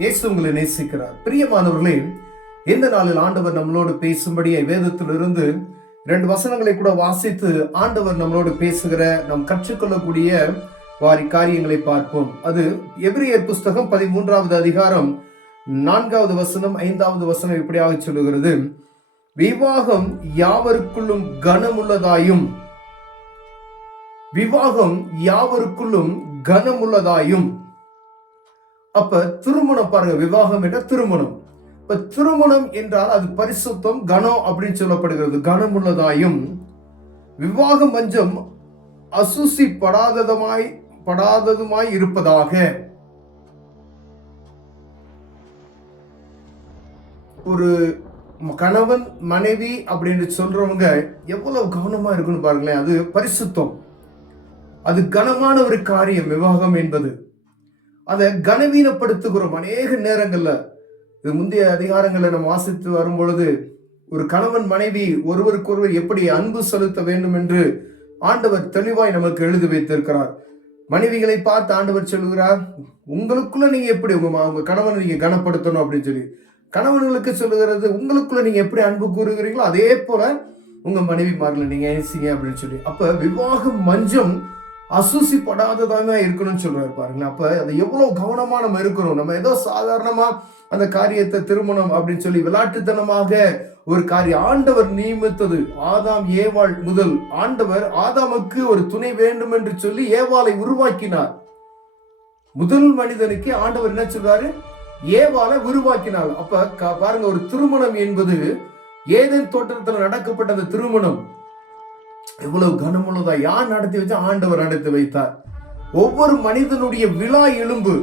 இயேசு உங்களை நேசிக்கிறார். பிரியமானவர்களே, இந்த நாளில் ஆண்டவர் நம்மளோடு பேசும்படியே வேதத்திலிருந்து 2 வசனங்களை கூட வாசித்து ஆண்டவர் நம்மளோடு பேசுகிற நாம் கற்றுக்கொள்ளக்கூடிய காரியங்களை பார்ப்போம். அது எபிரியர் புஸ்தகம் 13வது அதிகாரம் 4வது வசனம் 5வது வசனம் இப்படியாக சொல்லுகிறது: விவாகம் யாவருக்குள்ளும் கனமுள்ளதாயும், விவாகம் யாவருக்குள்ளும் கனமுள்ளதாயும். அப்ப திருமணம் பாருங்க, விவாகம் என்ற திருமணம். இப்ப திருமணம் என்றால் அது பரிசுத்தம், கனம் அப்படின்னு சொல்லப்படுகிறது. கனமுள்ளதாயும் விவாக மஞ்சம் அசுசி படாததுமாய் இருப்பதாக. ஒரு கணவன் மனைவி அப்படின்னு சொல்றவங்க எவ்வளவு கவனமா இருக்குன்னு பாருங்களேன். அது பரிசுத்தம், அது கனமான ஒரு காரியம். விவாகம் என்பது அதை கனவீனப்படுத்துகிறோம் அநேக நேரங்கள்ல. இது முந்தைய அதிகாரங்களை நம்ம வாசித்து வரும் பொழுது ஒரு கணவன் மனைவி ஒருவருக்கொருவர் எப்படி அன்பு செலுத்த வேண்டும் என்று ஆண்டவர் தெளிவாய் நமக்கு எழுதி வைத்திருக்கிறார். மனைவிகளை பார்த்து ஆண்டவர் சொல்லுகிறார், உங்களுக்குள்ள நீங்க எப்படி உங்க கணவனை நீங்க கனப்படுத்தணும் அப்படின்னு சொல்லி. கணவன்களுக்கு சொல்லுகிறது, உங்களுக்குள்ள நீங்க எப்படி அன்பு கூறுகிறீங்களோ அதே போல உங்க மனைவிமார்களை நீங்க நேசிங்க அப்படின்னு சொல்லி. அப்ப விவாகம் மஞ்சம் அசூசிப்படாததாக இருக்கணும்னு சொல்றாரு பாருங்களேன். அப்ப அது எவ்வளவு கவனமா நம்ம இருக்கணும். நம்ம ஏதோ சாதாரணமா அந்த காரியத்தை திருமணம் அப்படின்னு சொல்லி விளையாட்டுத்தனமாக ஒரு காரியம். ஆண்டவர் நியமித்தது. ஆதாம் ஏவாள் முதல் ஆண்டவர் ஆதாமுக்கு ஒரு துணை வேண்டும் என்று சொல்லி ஏவாளை உருவாக்கினார். முதல் மனிதனுக்கு ஆண்டவர் என்ன சொல்றாரு? ஏவாளை உருவாக்கினார். அப்ப பாருங்க, ஒரு திருமணம் என்பது ஏதேன் தோட்டத்தில் நடக்கப்பட்ட அந்த திருமணம் எவ்வளவு கனமுள்ளதா. யார் நடத்தி வச்சா? ஆண்டவர் நடத்தி வைத்தார். ஒவ்வொரு மனிதனுடைய விழா எலும்பு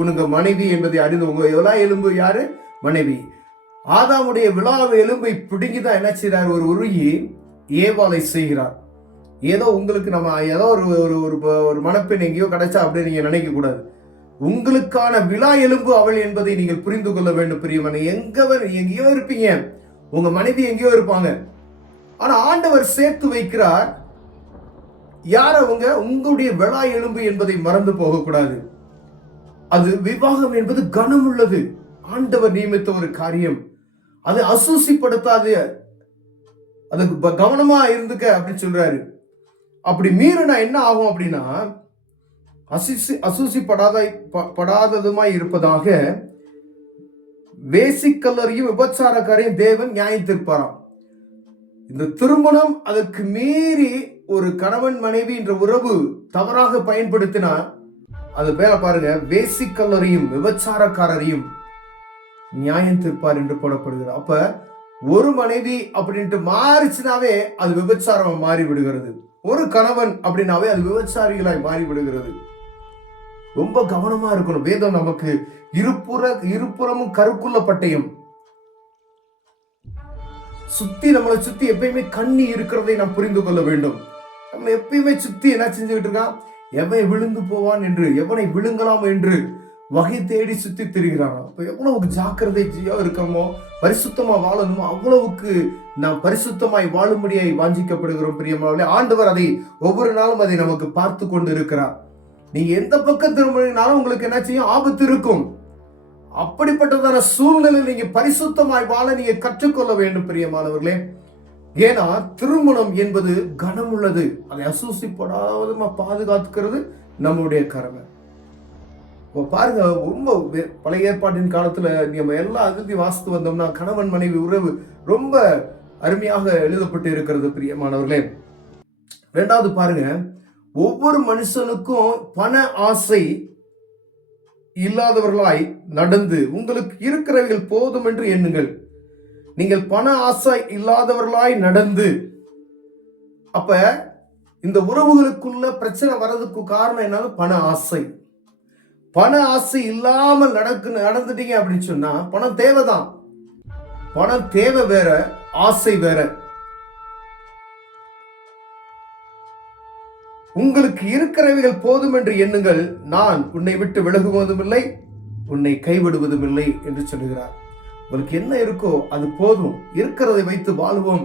உனக்கு மனைவி என்பதை அறிந்து. உங்க விழா எலும்பு யாரு? மனைவி. ஆதாமுடைய விழா எலும்பை பிடுங்கிதான் என்ன செய்யறார்? ஒரு உருகி ஏவாளை செய்கிறார். ஏதோ உங்களுக்கு நம்ம ஏதோ ஒரு மணப்பெண் எங்கேயோ கிடைச்சா அப்படின்னு நீங்க நினைக்க கூடாது. உங்களுக்கான விழா எலும்பு அவள் என்பதை நீங்கள் புரிந்து கொள்ள வேண்டும். பிரியமான, எங்கேயோ இருப்பீங்க, உங்க மனைவி எங்கேயோ இருப்பாங்க. ஆனா ஆண்டவர் சேர்த்து வைக்கிறார். யார் அவங்க? உங்களுடைய விழா எலும்பு என்பதை மறந்து போகக்கூடாது. அது விவாகம் என்பது கனம் உள்ளது. ஆண்டவர் நியமித்த ஒரு காரியம். அது அசூசிப்படுத்தாது. அது கவனமா இருந்துக்க அப்படின்னு சொல்றாரு. அப்படி மீறினா என்ன ஆகும் அப்படின்னா, படாததுமாய் இருப்பதாக வேசிக்கல்லரையும் விபச்சாரக்காரையும் தேவன் நியாயத்திருப்பாராம். இந்த திருமணம் அதற்கு மீறி ஒரு கணவன் மனைவி என்ற உறவு தவறாக பயன்படுத்தினா அது மேல பாருங்க, வேசிக்கல்லரையும் விபச்சாரக்காரரையும் நியாயம் தீர்ப்பார் என்று போடப்படுகிறது. அப்ப ஒரு மனைவி அப்படின்ட்டு மாறிச்சுனாவே அது விபச்சாரம் மாறி விடுகிறது. ஒரு கணவன் அப்படின்னாவே அது விபச்சாரிகளாய் மாறி விடுகிறது. ரொம்ப கவனமா இருக்கணும். வேதம் நமக்கு இருபுறமும் கருக்குள்ள பட்டயம். நம்மளை சுத்தி எப்பயுமே கண்ணி இருக்கிறதை நாம் புரிந்து கொள்ள வேண்டும். நம்மளை எப்பயுமே சுத்தி என்ன செஞ்சுக்கிட்டு இருக்கான்? எவன் விழுந்து போவான் என்று, எவனை விழுங்கலாம் என்று வகை தேடி சுத்தி திரிகிறான். அப்ப எவ்வளவுக்கு ஜாக்கிரதையா இருக்கணுமோ, பரிசுத்தமா வாழணுமோ அவ்வளவுக்கு நாம் பரிசுத்தமாய் வாழும்படியாய் வாஞ்சிக்கப்படுகிறோம். பிரியமானவர்களே, ஆண்டவர் அதை ஒவ்வொரு நாளும் அதை நமக்கு பார்த்து கொண்டு இருக்கிறார். நீங்க எந்த பக்கம் திரும்பினாலும் உங்களுக்கு என்ன செய்யும்? ஆபத்து இருக்கும். அப்படிப்பட்டதான சூழ்நிலையில் நீங்க பரிசுத்தமாய் வாழ நீங்க கற்றுக்கொள்ள வேண்டும் பிரியமானவர்களே. ஏன்னா திருமணம் என்பது கனம் உள்ளது. அதை அசூசிப்படாதமா பாதுகாத்துக்கிறது நம்முடைய கடமை. பாருங்க, ரொம்ப பழைய ஏற்பாட்டின் காலத்துல நம்ம எல்லா அதிர்த்தி வாசித்து வந்தோம்னா கணவன் மனைவி உறவு ரொம்ப அருமையாக எழுதப்பட்டு இருக்கிறது பிரியமானவர்களே. 2வது பாருங்க, ஒவ்வொரு மனுஷனுக்கும் பண ஆசை இல்லாதவர்களாய் நடந்து உங்களுக்கு இருக்கிறவர்கள் போதும் என்று எண்ணுங்கள். நீங்கள் பண ஆசை இல்லாதவர்களாய் நடந்து. அப்ப இந்த உறவுகளுக்குள்ள பிரச்சனை வர்றதுக்கு காரணம் என்ன? பண ஆசை. பண ஆசை இல்லாமல் நடந்துட்டீங்க அப்படின்னு சொன்னா, பணம் தேவைதான். பணம் தேவை வேற, ஆசை வேற. உங்களுக்கு இருக்கிறவைகள் போதும் என்று எண்ணுங்கள். நான் உன்னை விட்டு விலகுவதும் இல்லை, உன்னை கைவிடுவதும் இல்லை என்று சொல்லுகிறார். உங்களுக்கு என்ன இருக்கோ அது போதும். இருக்கிறதை வைத்து வாழுவோம்.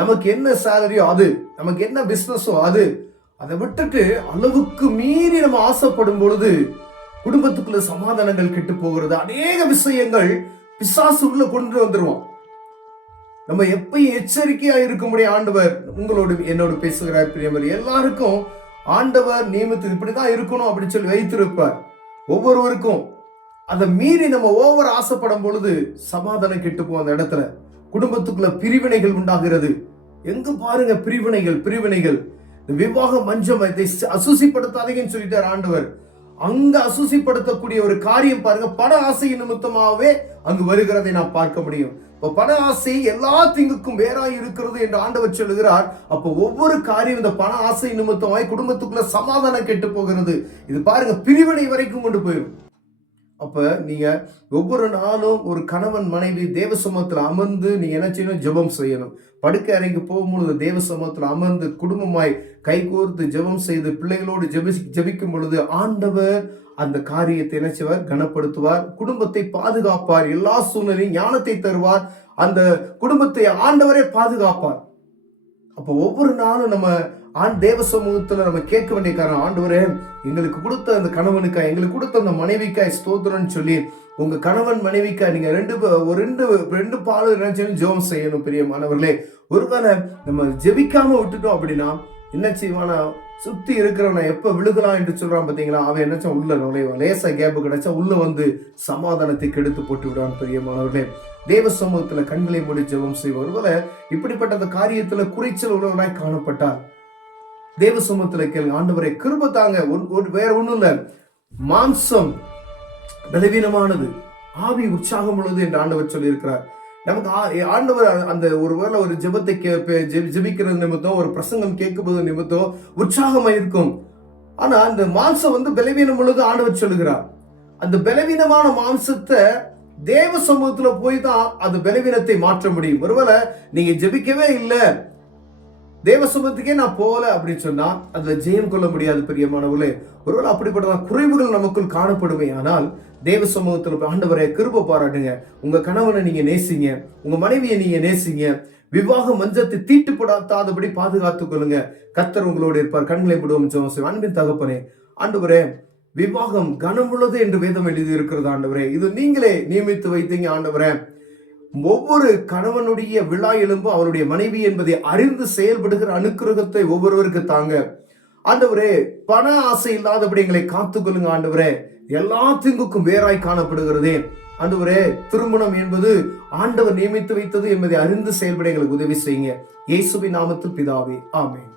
நமக்கு என்ன சேலரியோ அது, நமக்கு என்ன பிசினஸோ அது, அதை விட்டுட்டு அளவுக்கு மீறி நம்ம ஆசைப்படும் பொழுது குடும்பத்துக்குள்ள சமாதானங்கள் கெட்டு போகிறது. அநேக விஷயங்கள் பிசாசு உள்ள கொண்டு வந்துருவான். நம்ம எப்பயும் எச்சரிக்கையா இருக்கும்படி ஆண்டவர் உங்களோடு என்னோடு பேசுகிறார். பிரியமர் எல்லாருக்கும் ஆண்டவர் நியமித்து இப்படிதான் இருக்கணும் அப்படின்னு சொல்லி வைத்திருப்பார் ஒவ்வொருவருக்கும். அதை மீறி நம்ம ஓவர் ஆசைப்படும் பொழுது சமாதானம் கெட்டு போகும். அந்த இடத்துல குடும்பத்துக்குள்ள பிரிவினைகள் உண்டாகிறது. எங்க பாருங்க பிரிவினைகள். விவாக மஞ்சம் அசுசிப்படுத்தாதீங்கன்னு சொல்லிட்டார் ஆண்டவர். அங்க அசுசிப்படுத்தக்கூடிய ஒரு காரியம் பாருங்க, பண ஆசை நிமித்தமாகவே அங்கு வருகிறதை நாம் பார்க்க முடியும். இப்ப பண ஆசை எல்லா தீங்குக்கும் வேறாய் இருக்கிறது என்று ஆண்டவர் சொல்லுகிறார். அப்போ ஒவ்வொரு காரியம் இந்த பண ஆசை நிமித்தமாய் குடும்பத்துக்குள்ள சமாதானம் கெட்டு போகிறது. இது பாருங்க பிரிவினை வரைக்கும் கொண்டு போயிடும். அப்ப நீங்க ஒவ்வொரு நாளும் ஒரு கணவன் மனைவி தேவ சமூகத்துல அமர்ந்து நீங்க என்ன செய்யணும்? ஜெபம் செய்யணும். படுக்கை அறைக்கு போகும்பொழுது தேவ சமூகத்துல அமர்ந்து குடும்பமாய் கைகோர்த்து ஜெபம் செய்து பிள்ளைகளோடு ஜெபிக்கும் பொழுது ஆண்டவர் அந்த காரியத்தை என்ன செய்வார்? கனப்படுத்துவார். குடும்பத்தை பாதுகாப்பார். எல்லா சூழ்நிலையும் ஞானத்தை தருவார். அந்த குடும்பத்தை ஆண்டவரே பாதுகாப்பார். அப்போ ஒவ்வொரு நாளும் நம்ம தேவ சமூகத்துல நம்ம கேட்க வேண்டிய காரணம், ஆண்டவரே எங்களுக்கு கொடுத்த அந்த கணவனுக்காய், எங்களுக்கு கொடுத்த அந்த மனைவிக்காய் ஸ்தோத்திரம்னு சொல்லி உங்க கணவன் மனைவிக்காய் நீங்க ரெண்டு பாலு நினைச்சாலும் ஜெபம் செய்யணும். பிரியமானவர்களே, ஒருவேளை நம்ம ஜெபிக்காம விட்டுட்டோம் அப்படின்னா என்ன செய்வானா? சுத்தி இருக்கிறவனை எப்ப விழுகலாம் என்று சொல்றான் பாத்தீங்களா? அவன் என்னச்சா உள்ள நுழைவான். லேசா கேப்பு கிடைச்சா உள்ள வந்து சமாதானத்தை கெடுத்து போட்டு விடுவான். பிரியமானவர்களே, தேவ சமூகத்துல கண்களை மூடி ஜெபம் செய்வார். ஒருவேளை இப்படிப்பட்ட அந்த காரியத்துல குறைச்சல் உள்ளவனாய் காணப்பட்டார், தேவ சமூகத்துல கேளுங்க, ஆண்டவரே கிருபை தாங்க. வேற ஒண்ணும் இல்ல, மாம்சம் பலவீனமானது, ஆவி உற்சாகம் உள்ளது என்று ஆண்டவர் சொல்லி இருக்கிறார். நமக்கு ஆண்டவர் அந்த ஒருவேளை ஒரு ஜெபத்தை ஜெபிக்கிறது நிமித்தம், ஒரு பிரசங்கம் கேட்கும்போது நிமித்தம் உற்சாகமா இருக்கும். ஆனா அந்த மாம்சம் பலவீனம் உள்ளது ஆண்டவர் சொல்லுகிறார். அந்த பலவீனமான மாம்சத்தை தேவ சமூகத்துல போய் தான் அது பலவீனத்தை மாற்ற முடியும். ஒருவேளை நீங்க ஜெபிக்கவே இல்லை, தேவ சமூகத்துக்கே நான் போகல அப்படின்னு சொன்னா அதுல ஜெயம் கொள்ள முடியாது. பிரியமானவர்களே, ஒருவேளை அப்படிப்பட்ட குறைவுகள் நமக்குள் காணப்படுமே, ஆனால் தேவ சமூகத்துல ஆண்டவரே கிருபை பாராட்டுங்க. உங்க கணவனை நீங்க நேசிங்க, உங்க மனைவியை நீங்க நேசிங்க, விவாக மஞ்சத்தை தீட்டுப்படாதபடி பாதுகாத்துக் கொள்ளுங்க. கர்த்தர் உங்களோடு இருப்பார். கண்களை விடுவோம் ஜெபம் செய்வோம். அன்பின் தகப்பனே, ஆண்டவரே விவாகம் கனமுள்ளது என்று வேதம் எழுதி இருக்கிறது. ஆண்டவரே, இது நீங்களே நியமித்து வைத்தீங்க. ஆண்டவரே, ஒவ்வொரு கணவனுடைய விழா எலும்பு அவருடைய மனைவி என்பதை அறிந்து செயல்படுகிற அனுக்கிரகத்தை ஒவ்வொருவருக்கு தாங்க. ஆண்டவரே, பண ஆசை இல்லாதபடி எங்களை காத்துக்கொள்ளுங்க. ஆண்டவரே, எல்லா தீங்குக்கும் வேறாய் காணப்படுகிறதே. ஆண்டவரே, திருமணம் என்பது ஆண்டவர் நியமித்து வைத்தது என்பதை அறிந்து செயல்பட எங்களுக்கு உதவி செய்யுங்க. இயேசுவின் நாமத்தில் பிதாவே, ஆமென்.